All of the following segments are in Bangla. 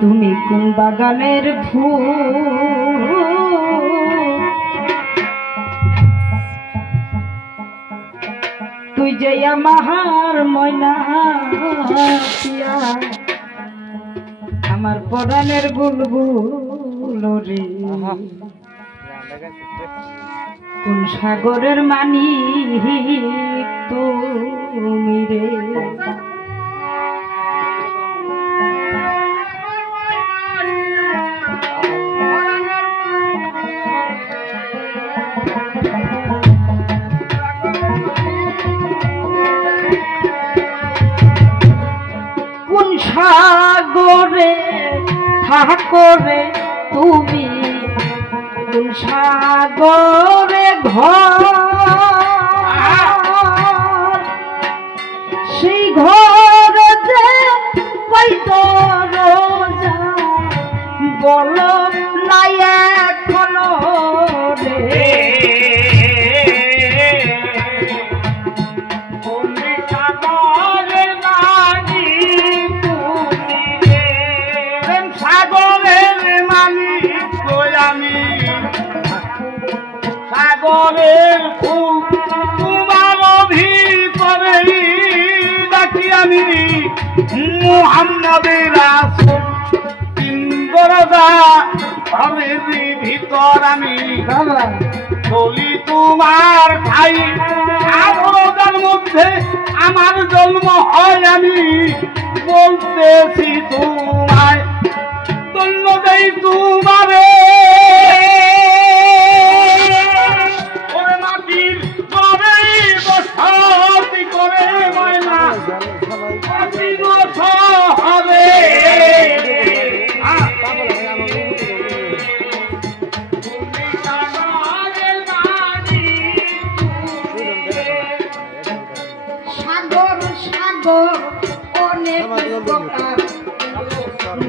তুমি কোন বাগানের ফুল তুই যে আমার ময়না পিয়া আমার পরাণের বুলবুল রে কোন সাগরের মানিক তুমি রে কোন সাগরে থাকরে তুমি কোন সাগরে ঘর সেই ঘরে যে পাইত রোজা বল নাই এখনো রে সাগরের ফুল তোমার ভিতরে ডাকি আমি মুহাম্মদের রাসূল তিন দরজা ঘরের ভিতর আমি বলি তোমার ভাই আবদার মধ্যে আমার জন্ম হয় আমি বলতেছি তোমায় ধন্য দেই তোমারে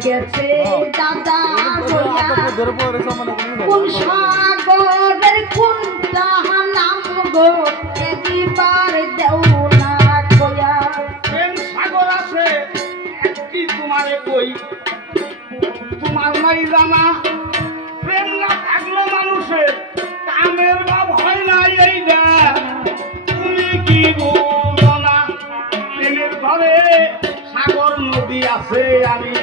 গেছে দাদা কোন সাগরের কোনটা নাম গো একবার দেও না কয়া প্রেম সাগর আছে একটি তোমারে কই তোমার নাই জানা প্রেম না থাকলো মানুষের কামের ভাব হয় না এইটা তুমি কি বলো না প্রেমের ঘরে সাগর নদী আছে আমি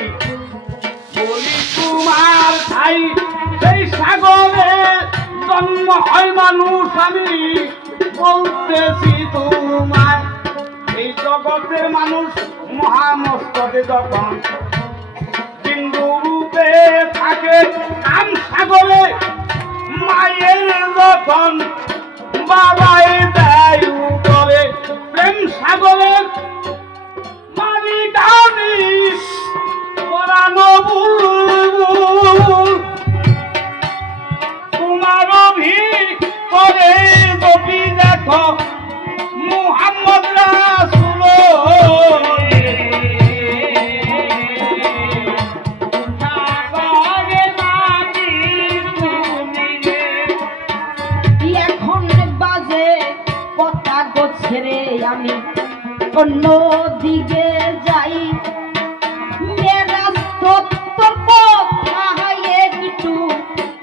বলি তোমার ভাই সেই সাগরে জন্ম হয় মানুষ আমি বলতেছি তোমায় এই জগতের মানুষ মহামস্তকে যখন বিন্দু রূপে থাকে কাম সাগরে মায়ের যখন বাবাই দেয় উদরে প্রেম সাগরের মালিকানি পরানো বুলবুল তোমার ভিতরে যদি দেখো মুহাম্মদ রাসূল এখন বাজে কথা গোছেরে আমি অন্য দিকে যাই মেরা তোর কথা একটু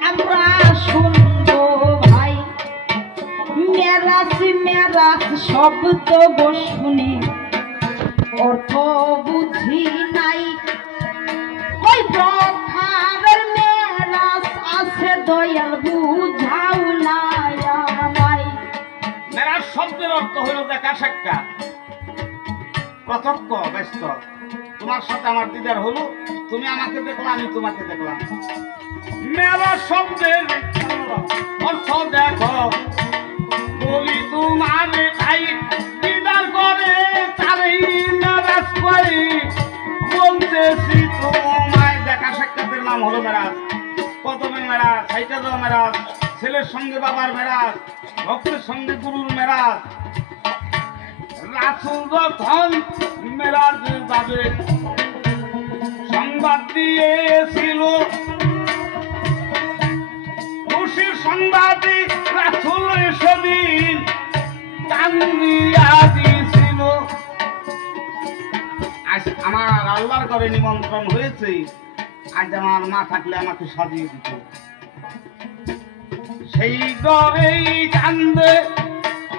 আমরা শুনবো ভাই মেরাজ শব্দ গো শুনি অর্থ বুঝি নাই ওই প্রথার মেরাজ আছে দয়াল বুঝাও না আমায় মেরাজ শব্দের অর্থ হলো দেখা সাক্ষাৎ প্রত্যক্ষ ব্যস্ত তোমার সাথে আমার দিদার হলো তুমি আমাকে দেখলা আমি তোমাকে দেখলাম মেরাজ শব্দের অর্থ দেখো বলি তোমার ভাই দিদার করে তারই মেরাজ করি বলতেছি তোমায় দেখা সাক্ষাতের নাম হলো মেরাজ প্রথমে মেরাজ সাইটা দেওয়া মেরাজ ছেলের সঙ্গে বাবার মেরাজ ভক্তের সঙ্গে গুরুর মেরাজ রাসূল যখন মেরাজ যাবে সংবাদ দিয়েছিল খুশির সংবাদই রাসূল সেদিন কান্দিয়া দিয়েছিল আজ আমার আল্লাহর ঘরে নিমন্ত্রণ হয়েছে আজ আমার মা থাকলে আমাকে সাজিয়ে দিত। সেই ডরেই কান্দে।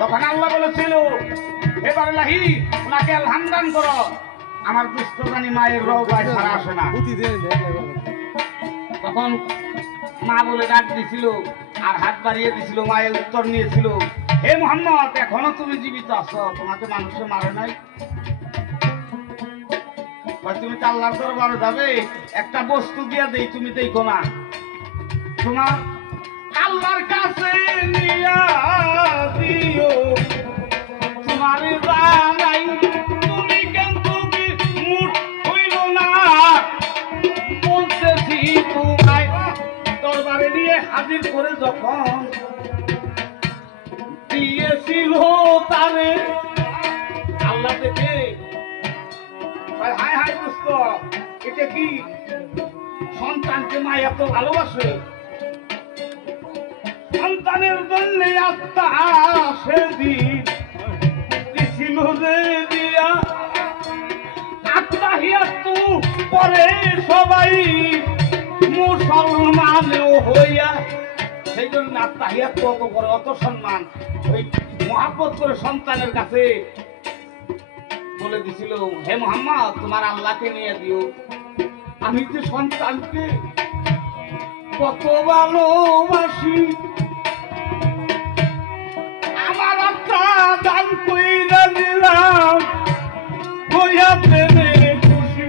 তখন আল্লাহ বলেছিল, এবার লাহি ওনাকে আলহামদান করো। আমার দুষ্টজানি মায়ের রওজায় ছাড়া আসে না। তখন মা বলে ডাক দিছিল আর হাত বাড়িয়ে দিছিল। মায়ের উত্তর নিয়েছিল, হে মুহাম্মদ, এখনো তুমি জীবিত আছো, তোমাকে মানুষে মারে নাই। তুমি তো আল্লাহর দরবারে যাবে, একটা বস্তু দিয়ে দেই, তুমি দেখো না। তোমার আল্লাহর কাছে নিয়া দিও, তোমার জানাই তুমি কিন্তু মুঠ হইল না। বলতেছি তোমায় দরবারে নিয়ে হাজির করে যখন দিয়েছিল তারে আল্লাহ থেকে, হায় হায় দোস্ত, এটা কি সন্তানকে মা এত ভালোবাসে? সন্তানের জন্য আত্মা সেদিন দিছিল যে দিয়া আত্মাহিয়াতু পরে সবাই মুসলমানও হইয়া। সেই জন্য আত্মাহিয়াত অত করে, অত সম্মান ওই মহাব্বত করে সন্তানের কাছে বলে দিছিল, হে মুহাম্মদ, তোমার আল্লাহকে নিয়ে দিও। আমি যে সন্তানকে কত ভালোবাসি, আমার আত্মা দান কইরা দিলাম, কইয়া প্রেমে খুশি।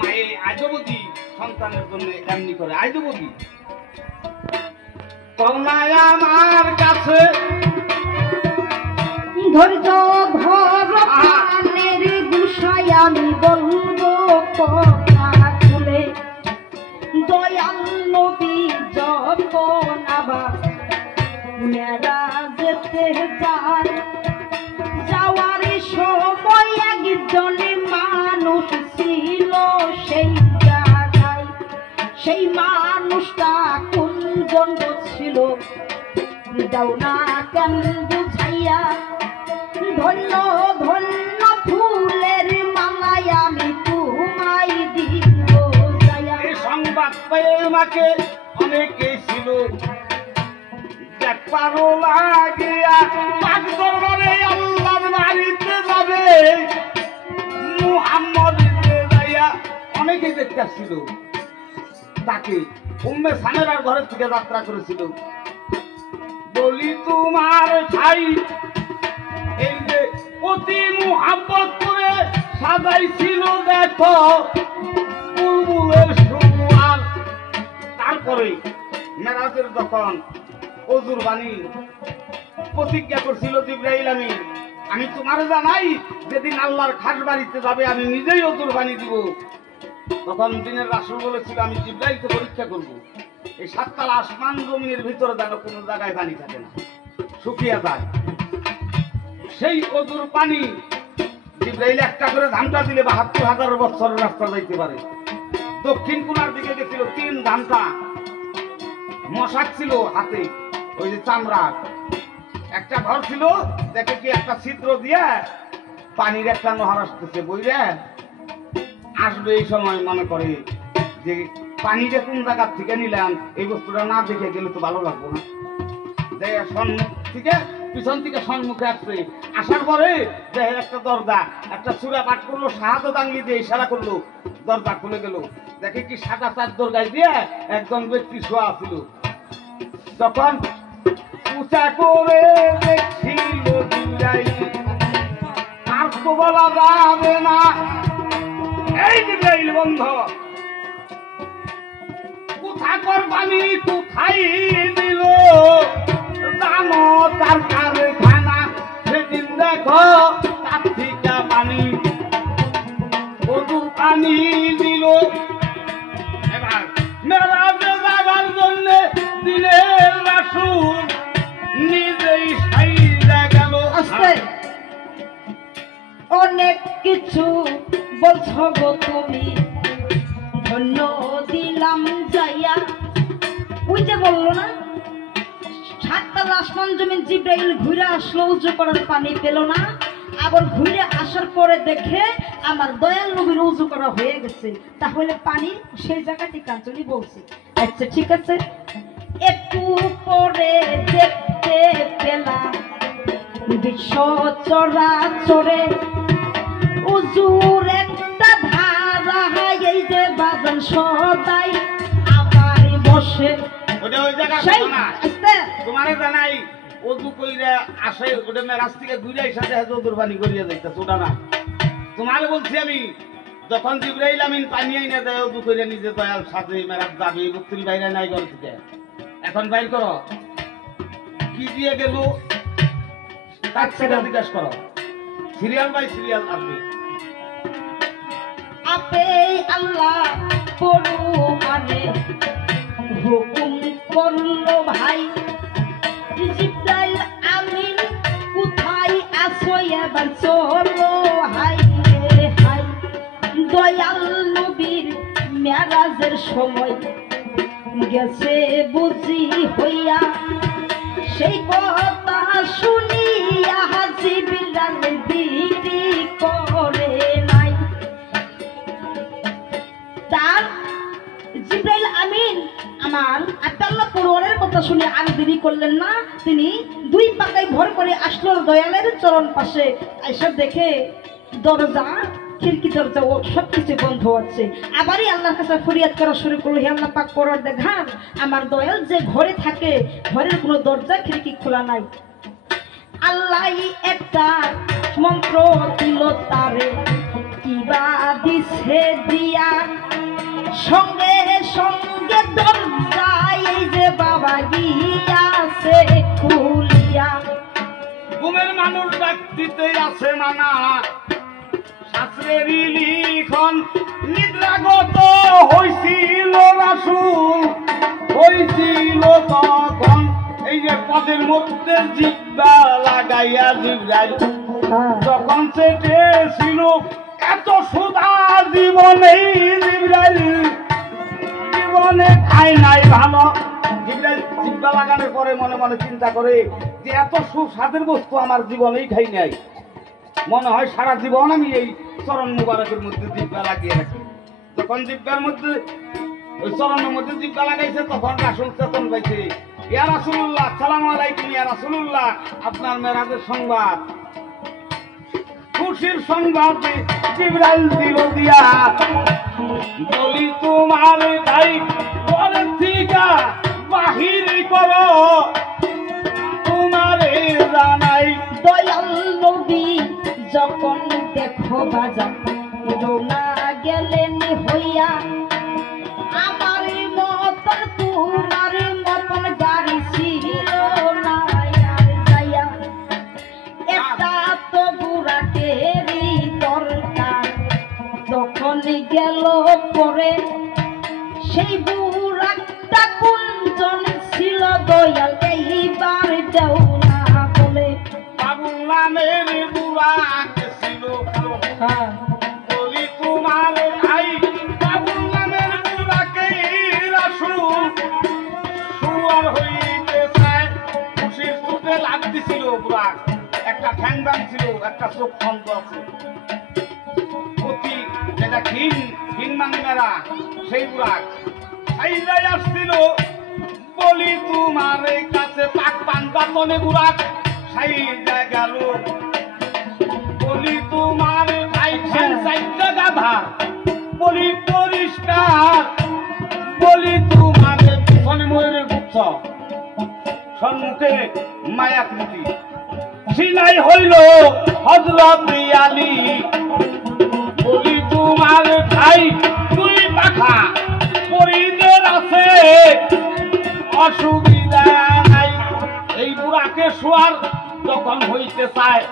মায়ে আজবদি সন্তানের জন্য এমনি করে, আজবদি। করোনায় আমার কাছে ধৈর্য ধর প্রাণের গুসাই, আমি বলবো কথা খুলে। দয়াল নবী যখন আবার মেরাজেতে যায়, যাওয়ার সময় একজন মানুষ ছিল সেই জায়গায়। সেই মানুষটা কোনজন ছিল দাও না কেন বুঝাইয়া। ধন্য ধন্য ফুলের মালায় আমি তোমায় দিব যাইয়া। এই সংবাদ পেয়ে আমাকে অনেকে ছিল দেখবারও লাগিয়া, পাক দরবারে আল্লাহর বাড়িতে যাবে মুহাম্মদ যাইয়া অনেকে দেখতে ছিল। তাকে উম্মে সামেরার ঘরের থেকে যাত্রা করেছিল। বলি তোমার ভাই এই যে অতি মুহাব্বত করে সাজাইছিল, দেখো বুলবুলের সুর। তারপরে মেরাজের যখন অজুর বাণী প্রতিজ্ঞা করছিল জিবরাইল আমিন, আমি তোমার জানাই যেদিন আল্লাহর খাস বাড়িতে যাবে আমি নিজেই অজুর বাণী দিব। তখন দিনের রাসূল বলেছিল, আমি জিবরাইলকে পরীক্ষা করব, এই সাততলা আসমান জমিনের ভিতরে যেন কোনো জায়গায় পানি থাকে না, শুকিয়ে যায়। সেই অজুর পানি জিবরাইল একটা করে ধামটা দিলে ৭২,০০০ বছরের রাস্তা যাইতে পারে। দক্ষিণ কোণার দিকে গেছিল ৩ ধামটা, মশাক ছিল হাতে, ওই যে চামড়ার একটা ঘর ছিল। দেখে কি একটা ছিদ্র দিয়ে পানির একটা নহর আসতেছে, বইরে আসবে। এই সময় মনে করে যে পানিটা কোন জায়গার থেকে নিলাম, এই বস্তুটা না দেখে গেলে তো ভালো লাগবো না। সম্মুখ থেকে পিছন থেকে সম্মুখে আসছে, আসার পরে একটা দরজা, একটা সূরা পাঠ করলো, শাহাদাত আঙ্গুলি দিয়ে ইশারা করলো, দরজা খুলে গেল। দেখে কি সাদা চাদর গায়ে দিয়ে একজন ব্যক্তি শোয়া ছিল। তখন উঁচা করে দেখছিল জিবরাইল, আর তো বলা যাবে না, এই জিবরাইল বন্ধ, কোথাকার পানি কোথায় দিল জানো তার কারখানা। সেদিন দেখো কার্তিকা পানি অজুর পানি দিল। এবার মেরাজে যাবার জন্য দিনের রাসূল নিজেই সাইজা গেল। অনেক কিছু বলছো গো তুমি, ধন্য দিলাম যাইয়া। ওই যে বললো না, সাততলা আসমান জমিন জিবরাইল ঘুরে আসলো, উজু করার পানি পেল না। আবার ঘুরে আসার পরে দেখে আমার দয়াল নবীর উজু করা হয়ে গেছে, তাহলে পানি সেই জায়গাটি কাঞ্চলি বলছে। আচ্ছা ঠিক আছে। একটু পরে দেখতে পেলাম বিশ্ব চরাচরে উজুর একটা ধারা, এই যে বাজান সদাই আবার বসে ওটা ওই জায়গা সেই না আস্তে তোমারে জানাই ওযু কইরা আসে ওটা মেরাজ থেকে ঘুরে এসে দেখে ওযুর পানি করিয়া যাইতাছে, ওটা না। তোমারে বলছি আমি যখন জিবরাইল আমিন পানি আইনা দেয় ওযু কইরা নিজে দয়াল সাথে মেরাজ যাবে, মুক্তির বাইরে নাই ঘর থেকে। এখন বাইর করো কি দিয়ে গেল তার থেকে জিজ্ঞাসা করো, সিরিয়াল বাই সিরিয়াল আসবে। আপে আল্লাহ পরমানে হুকুম করলো ভাই, জিবরাইল আমিন কোথায় আছো এবার চলো হাই রে হাই। দয়াল নবীর মেরাজের সময় গেছে বুঝি হইয়া, সেই কথা শুনিয়া জিবরাইল দেরি করে নাই। তার জিবরাইল আমিন আমার আল্লাহ পরওয়ারের কথা শুনে আর দেরি করলেন না, তিনি দুই পাকায় ভর করে আসলো দয়ালের চরণ পাশে। এসব দেখে দরজা খিড়কি দরজা ও সবকিছু বন্ধ আছে। আবারই আল্লাহর কাছে ফরিয়াদ করা শুরু করলো, হে আল্লাহ পাক পরওয়ার দেখান আমার দয়াল যে ঘরে থাকে ঘরের কোনো দরজা খিড়কি খোলা নাই। আল্লাহ একটা মন্ত্র দিল তারে, কিবা দিছে দিয়া সঙ্গে সঙ্গে দরজায় এই যে বাবা গিয়াছে খুলিয়া। ঘুমের মানুষ ব্যক্তিতে আছে মানা, শাস্ত্রের লিখন নিদ্রাগত হইছিল রাসূল, হইছিল তখন এই যে পদের মধ্যে জিহ্বা লাগাইয়া জিবরাইল যখন চেটেছিল এত সুধা জীবনে, জিবরাইল জীবনে খাই নাই ভালো। জিবরাইল জিহ্বা লাগানোর পরে মনে মনে চিন্তা করে যে এত সুস্বাদের বস্তু আমার জীবনেই খাই নাই, মনে হয় সারা জীবন আমি এই চরণ মুবারকের মধ্যে জিহ্বা লাগিয়ে রাখি। যখন জিহ্বার মধ্যে ওই চরণের মধ্যে জিহ্বা লাগাইছে তখন রাসূল চেতন পাইছে, ইয়া রাসূলুল্লাহ আসসালামু আলাইকুম, ইয়া রাসূলুল্লাহ আপনার মেরাজের সংবাদ, খুশির সংবাদ জিবরাইল দিল দিয়া। বলি তোমার ভাই ঘরে থেকে বাহির করো তোমারে জানাই। দয়াল নবী যখন দেখো বাজার রোনা গেলেন হইয়া, আমার মতন তোমার মতন গাড়ি ছিল না আর যাইয়া, একটা তো বুড়াটেরই দরকার। যখন গেল পরে সেই বুড়াটা কোনজন ছিল দয়াল এইবার দেও না বলে। বাবুল নামের বুড়া ছিল, বলি তোমার ভাই বাবুল নামের বুড়াকে রাসূল সুয়ার হইতে চায়। খুশির চোটে লাগ দিছিল বুড়া, একটা ঠ্যাং ছিল, একটা চোখ খন্দ আছে, অতি যেটা ঘিন মাঙ্গেরা সেই বুড়া সাইজাই আসছিল। বলি তোমার কাছে পাক পান বাতনে বুড়া সাইজা গেল। বলি তোমার ভাই সাইজা গাধা, বলি পরিষ্কার, বলি তোমার পিছনে ময়ূরের গুচ্ছ, সম্মুখে মায়াকৃতি, সিনাই হইল হযরত আলী। বলি তোমার ভাই দুই পাখা পরিদের আছে, অসুবিধা নাই। এই বুড়াকে শোয়ার যখন হইতে চায়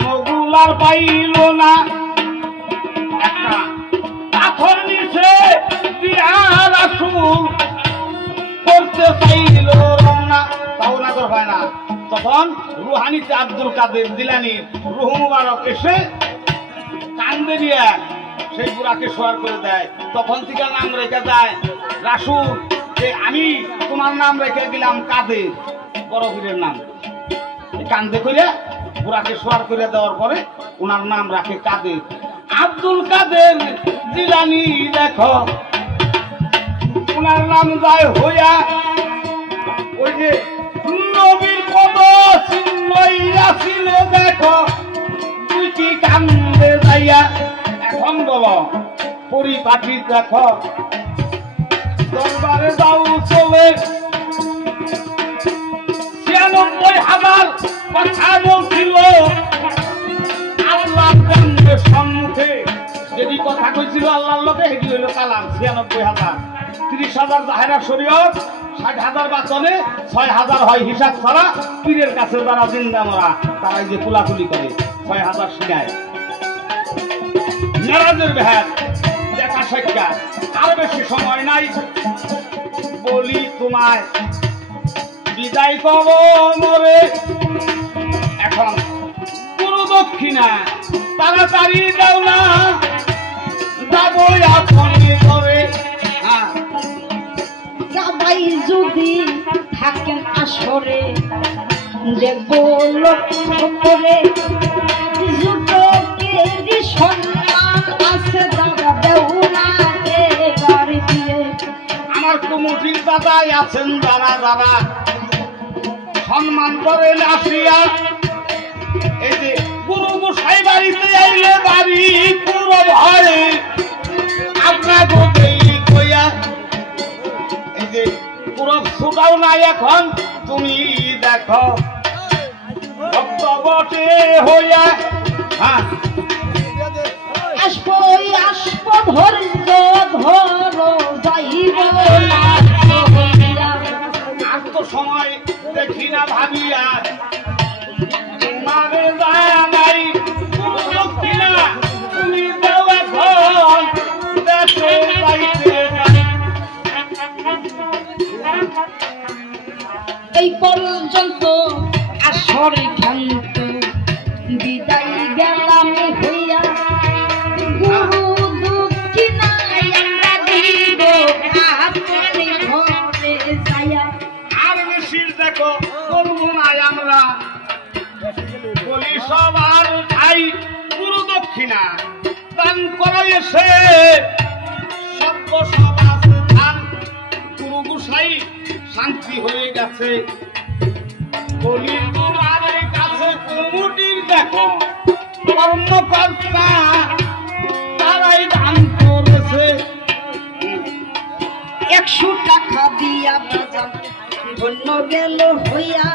নগুলার পাইল না, একটা পাথর নিচে দিয়া রাসূল করতে চাইল রওনা, তাও না কর হয় না। তখন রুহানিতে আব্দুল কাদের জিলানী রুহ মুবারক এসে কান্দে নিয়ে সেই বুড়াকে শোয়ার করে দেয়। তখন থেকে নাম রেখে দেয় রাসূল, যে আমি তোমার নাম রেখে দিলাম কাদের, বড় পীরের নাম। কান্দে করে বুড়াকে সোয়ার করে দেওয়ার পরে ওনার নাম রাখে কাদের। আব্দুল কাদের জিলানী দেখো ওনার নাম যায় হইয়া ওই যে নবীর পদ ছিল দেখো দুইটি কান্দে যাইয়া। এখন বলো পরিপাটি দেখো দরবারে যাও চলে ৯৬,০০০ কথা বলছিল আল্লাহর সম্মুখে। যেটি কথা কইছিল আল্লাহর লোকে সেটি হইল কালাম ৯৬,০০০। ৩০,০০০ জাহেরা শরীয়ত, ৬০,০০০ বাচনে, ৬,০০০ হয় হিসাব ছাড়া। পীরের কাছে যারা জিন্দা মরা তারা যে কুলাকুলি করে ৬,০০০ শিখায়। মেরাজের বেহাত দেখা সাক্ষাৎ আর বেশি সময় নাই, বলি তোমায় বিদায় করো মরে। এখন গুরু দক্ষিণা তাড়াতাড়ি দাও না, যাবো আপনি করে। সবাই যদি থাকেন আসরে দেখবো লক্ষ্য করে যুবকেরই সম্মান আছে দাদা দেও না এবার দিয়ে। আমার কুমুটির দাদাই আছেন যারা যারা সম্মান করেন আসিয়া। এই যে গুরু মশাই বাড়িতে আইলে বাড়ি পুরো ভয়ে আপনার কইয়া। এই যে পুরো ছুটাও নাই এখন তুমি দেখো ভক্ত বটে হইয়া। হ্যাঁ আসবো আসবো ধৈর্য ধরো যাইব না আর তো সময় দেখি না ভাবিয়া তোমারে জানাই গুরু দক্ষিণা তুমি দাও এখন দেশে যাইতে। এই পর্যন্ত আসরে ক্ষান্ত বিদায় গেলাম হইয়া। গুরু দক্ষিণায় আমরা দিব আপনি ঘরে যাইয়া। আর বেশি দেখো করবো না আমরা, বলি সবার ভাই গুরু দক্ষিণা দান করে এসে সভ্য সমাজ দান। গুরু গোসাই শান্তি হয়ে গেছে, বলি তোমার কাছে কুমুটির দেখো কর্মকর্তা তারাই দান করেছে। ১০০ টাকা দিয়া বাজান ধন্য গেল হইয়া।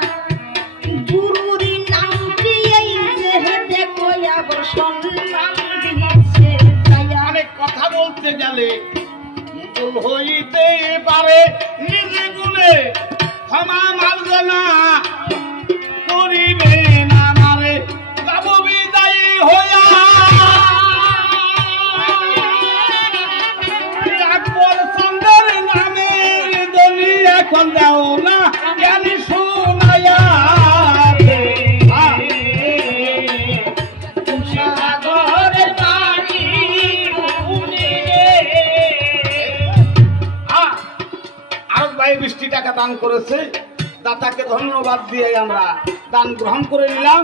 গুরুরি নামটি এই যে দেখো আবার সম্মান দিয়েছে যাইয়া। অনেক কথা বলতে গেলে ভুল হইতে পারে, নিজে গুলে ক্ষমা মার্জনা করিবে না নারে। যাব বিদায় হইয়া আকবর চন্দ্রের নামে দলি এখন দাও না জ্ঞানী শোনায়া। সাগরের পানি আরব ভাই ২০টি টাকা দান করেছে, দাতাকে ধন্যবাদ দিয়ে আমরা দান গ্রহণ করে নিলাম।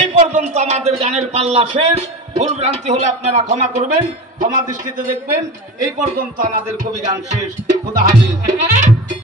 এই পর্যন্ত আমাদের গানের পাল্লা শেষ। ভুল ভ্রান্তি হলে আপনারা ক্ষমা করবেন, ক্ষমা দৃষ্টিতে দেখবেন। এই পর্যন্ত আমাদের কবি গান শেষ। খোদা হাফেজ।